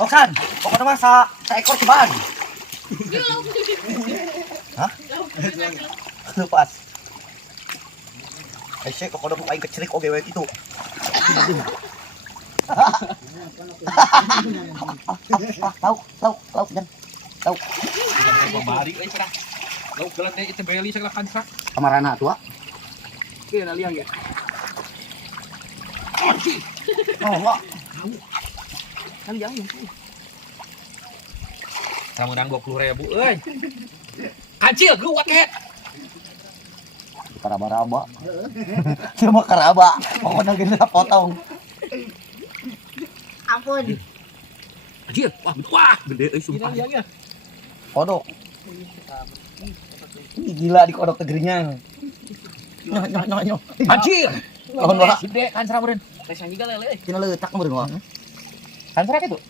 Oksan, pokoknya mah sa ekor cobaan. Hah? Lepas. Sih, kok udah aing kecerik oge we kitu. Tahu, dan tahu. Bari euy cenah. Lauk gelan teh itu beli segala kancra. Kamarana tua. Oke, liang ya. Oh, enggak. Kan liang. Kamu nang 20.000 euy. Kancil geuwat kehet. Karaba-raba. Cuma karaba. Pokoknya gini potong. Ampun. Kancil, wah gede euy sumpah. Liang ya. Kodok. Ini gila di kodok tegerinya. Nyoh. Kancil. Lawan wah. Gede kancra meureun. Teh sanjiga lele euy. Tina leutak meureun wah. Kancra kitu.